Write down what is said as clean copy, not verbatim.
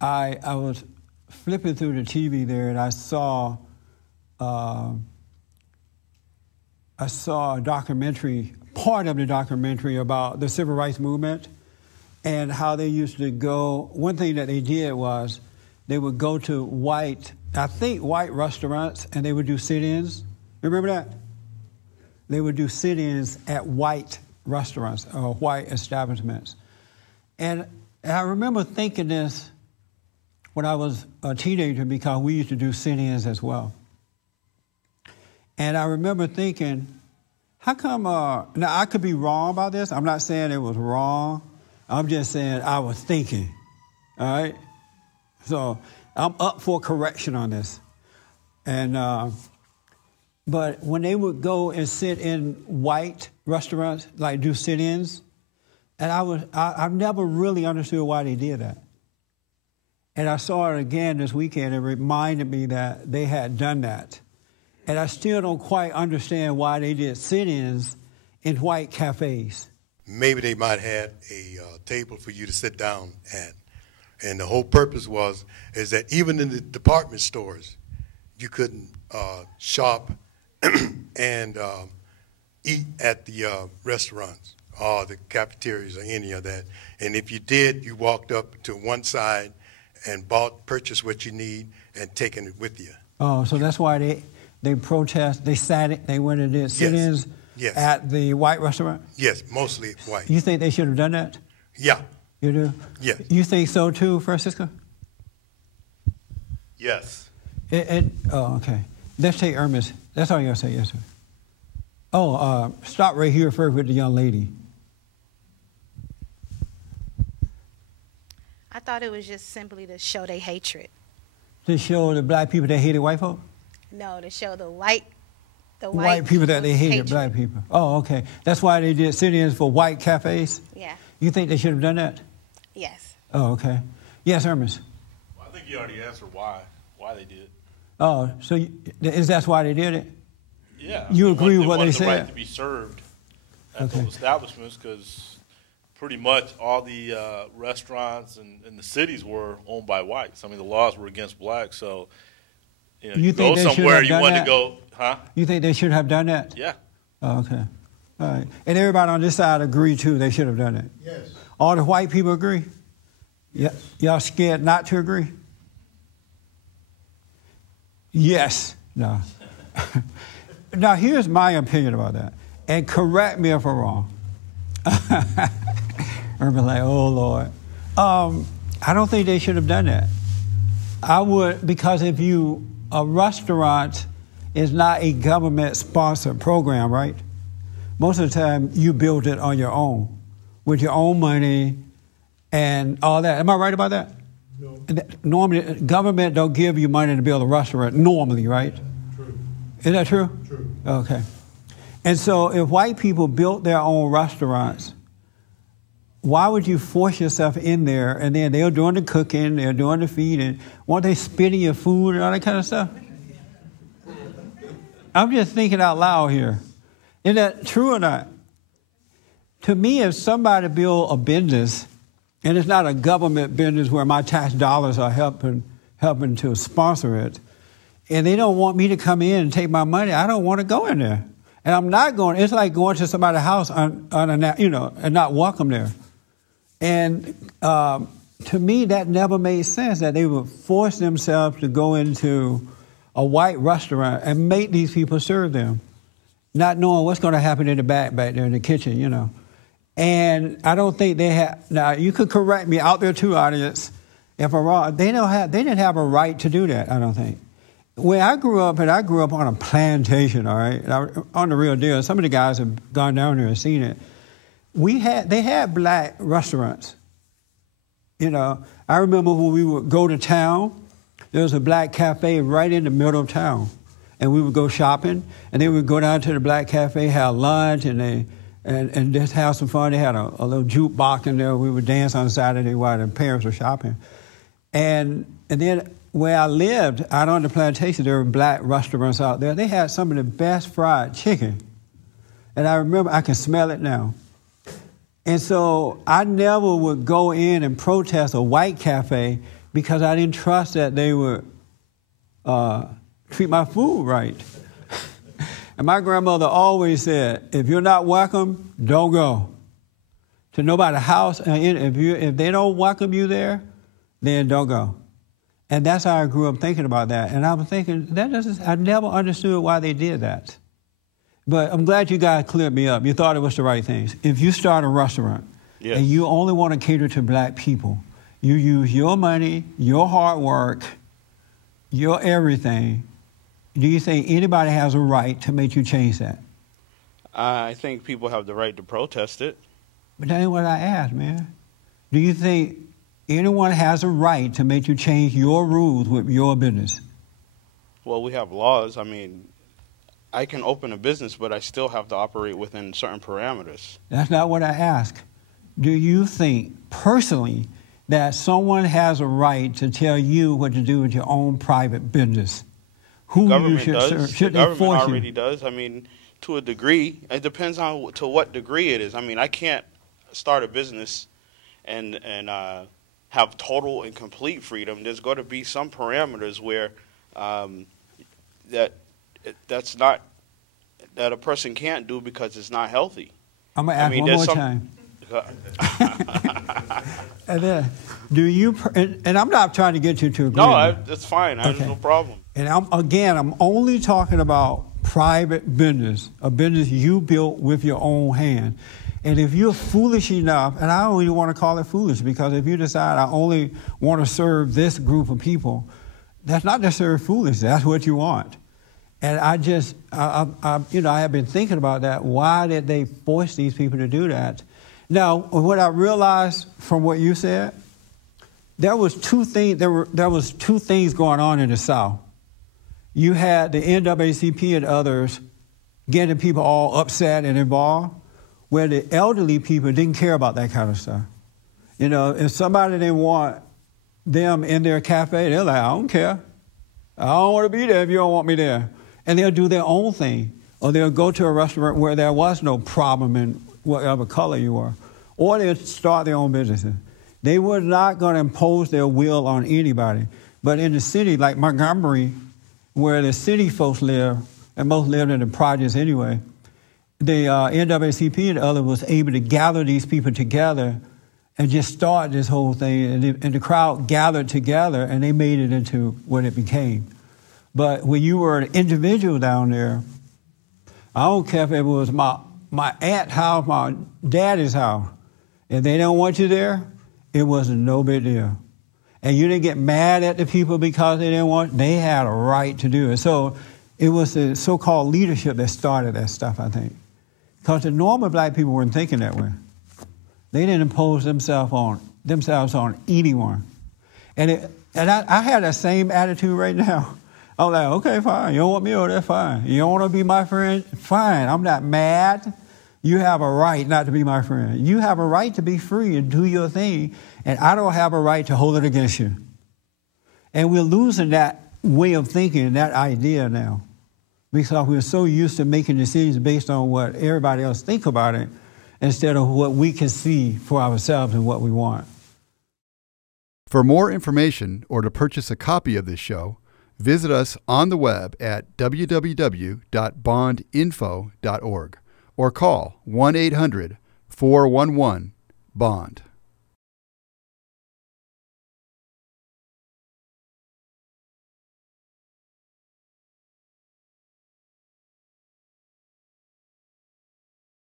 I was flipping through the TV there, and I saw a documentary, part of the documentary about the civil rights movement and how they used to go. One thing that they did was they would go to white restaurants, and they would do sit-ins. Remember that? They would do sit-ins at white restaurants or white establishments. And I remember thinking this when I was a teenager, because we used to do sit-ins as well. And I remember thinking, how come, now I could be wrong about this. I'm not saying it was wrong. I'm just saying I was thinking, all right? So I'm up for correction on this. And, but when they would go and sit in white restaurants, like do sit-ins, and I've never really understood why they did that. And I saw it again this weekend. It reminded me that they had done that. And I still don't quite understand why they did sit-ins in white cafes. Maybe they might have a table for you to sit down at. And the whole purpose is that even in the department stores, you couldn't shop and eat at the restaurants or the cafeterias or any of that. And if you did, you walked up to one side and purchased what you need and taken it with you. Oh, so that's why they protest, they went and did sit-ins at the white restaurant? Yes, mostly white. You think they should have done that? Yeah. You do? Yes. You think so too, Francisco? Yes. Oh, okay. Let's take Ernest. That's all you gotta say, yes, sir. Oh, stop right here first with the young lady. I thought it was just simply to show their hatred. To show the black people that hated white folk? No, to show the white people that they hated black people. Oh, okay. That's why they did sit-ins for white cafes? Yeah. You think they should have done that? Yes. Oh, okay. Yes, Ernest. Well, I think you already answered why they did it. Oh, so is that why they did it? Yeah. You agree with what they said? said? The right to be served at those establishments, because pretty much all the restaurants and the cities were owned by whites. I mean, the laws were against blacks, so you think go somewhere you want to go, huh? You think they should have done that? Yeah. Oh, okay. All right. And everybody on this side agree, too, they should have done it? Yes. All the white people agree? Yeah. Y'all scared not to agree? Yes. No. Now, here's my opinion about that. And correct me if I'm wrong. I'm like, oh, Lord. I don't think they should have done that. I would, because a restaurant is not a government-sponsored program, right? Most of the time, you build it on your own, with your own money and all that. Am I right about that? No. Normally, government don't give you money to build a restaurant, normally, right? True. Is that true? True. Okay. And so if white people built their own restaurants, why would you force yourself in there, and then they're doing the cooking, they're doing the feeding, weren't they spitting your food and all that kind of stuff? I'm just thinking out loud here. Is that true or not? To me, if somebody build a business, and it's not a government business where my tax dollars are helping to sponsor it, and they don't want me to come in and take my money, I don't want to go in there. And I'm not going. It's like going to somebody's house and not welcome there. And to me, that never made sense, that they would force themselves to go into a white restaurant and make these people serve them, not knowing what's going to happen in the back there in the kitchen, And I don't think they have. Now, you could correct me out there too, audience, if I'm wrong. They didn't have a right to do that, I don't think. Where I grew up, and I grew up on a plantation, all right, on the real deal. Some of the guys have gone down there and seen it. They had black restaurants. I remember when we would go to town, there was a black cafe right in the middle of town. And we would go shopping, and then we'd go down to the black cafe, have lunch, and just have some fun. They had a little jukebox in there. We would dance on Saturday while the parents were shopping. And then where I lived, out on the plantation, there were black restaurants out there. They had some of the best fried chicken. And I remember, I can smell it now. And so I never would go in and protest a white cafe because I didn't trust that they would treat my food right. And my grandmother always said, if you're not welcome, don't go to nobody's house. And if they don't welcome you there, then don't go. And that's how I grew up thinking about that. And I was thinking, I never understood why they did that. But I'm glad you guys cleared me up. You thought it was the right things. If you start a restaurant and you only want to cater to black people, you use your money, your hard work, your everything, do you think anybody has a right to make you change that? I think people have the right to protest it. But that ain't what I asked, man. Do you think anyone has a right to make you change your rules with your business? Well, we have laws. I mean, I can open a business, but I still have to operate within certain parameters. That's not what I asked. Do you think, personally, that someone has a right to tell you what to do with your own private business? Who government you should does. serve? Should the they government force already you? does. I mean, to a degree. It depends on to what degree it is. I mean, I can't start a business and have total and complete freedom. There's got to be some parameters where that's not that a person can't do because it's not healthy. I'm gonna ask one more time. And then, do you? And I'm not trying to get you to agree. No, that's fine. There's no problem. And I'm only talking about private business, a business you built with your own hand. And if you're foolish enough, and I don't even want to call it foolish, because if you decide I only want to serve this group of people, that's not necessarily foolish. That's what you want. And I have been thinking about that. Why did they force these people to do that? Now, what I realized from what you said, there was two things going on in the South. You had the NAACP and others getting people all upset and involved, where the elderly people didn't care about that kind of stuff. You know, if somebody didn't want them in their cafe, they're like, I don't care. I don't want to be there if you don't want me there. And they'll do their own thing. Or they'll go to a restaurant where there was no problem in whatever color you were. Or they'll start their own businesses. They were not going to impose their will on anybody. But in the city, like Montgomery, where the city folks live, and most lived in the projects anyway, the NAACP and others was able to gather these people together and just start this whole thing. And the crowd gathered together, and they made it into what it became. But when you were an individual down there, I don't care if it was my aunt's house, my daddy's house. If they don't want you there, it was no big deal. And you didn't get mad at the people because they didn't want, they had a right to do it. So it was the so-called leadership that started that stuff, I think. Because the normal black people weren't thinking that way. They didn't impose themselves on anyone. And I had that same attitude right now. I was like, okay, fine. You don't want me over there? Fine. You don't want to be my friend? Fine. I'm not mad. You have a right not to be my friend. You have a right to be free and do your thing, and I don't have a right to hold it against you. And we're losing that way of thinking, that idea now, because we're so used to making decisions based on what everybody else thinks about it instead of what we can see for ourselves and what we want. For more information or to purchase a copy of this show, visit us on the web at www.bondinfo.org or call 1-800-411-BOND.